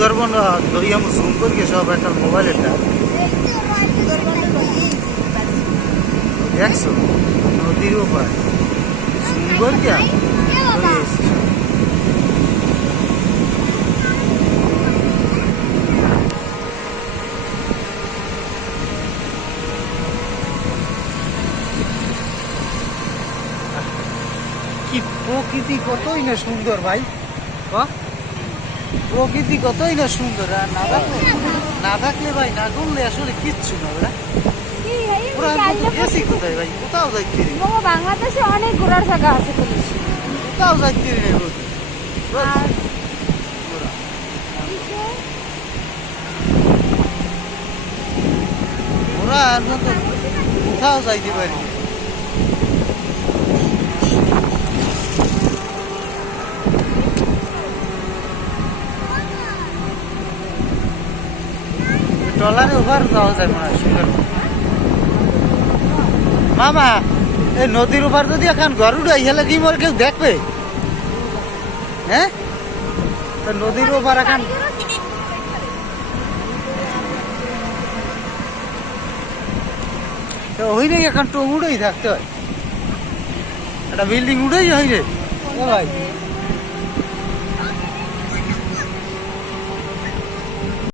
সুন্দরবন ধরি আমি জুম করি সব একটা মোবাইলের দেখছো নদীর ওপার সুন্দর কে কি প্রকৃতি কতই না সুন্দর ভাই, প্রকৃতি কতই না সুন্দর। আর না থাকলে ভাই না ঘুরলে আসলে কিচ্ছু না ওরা। গেছি কোথায় ভাই, কোথাও যাইতে বাংলাদেশে অনেক ঘোরার জায়গা আছে, কোথাও যাইতে ওরা আর মতো কোথাও যাইতে পারি। ট্রলারে ওভার যাওয়া যায় মনে হয় সুন্দর। মামা এই নদীর ওপার যদি এখন ঘর উঠাই হলে কি মোর কেউ দেখবে? হ্যাঁ নদীর ওপার এখন ওই নেই, এখন তো উড়েই থাকতে হয়, একটা বিল্ডিং উড়েই হয় রে ভাই।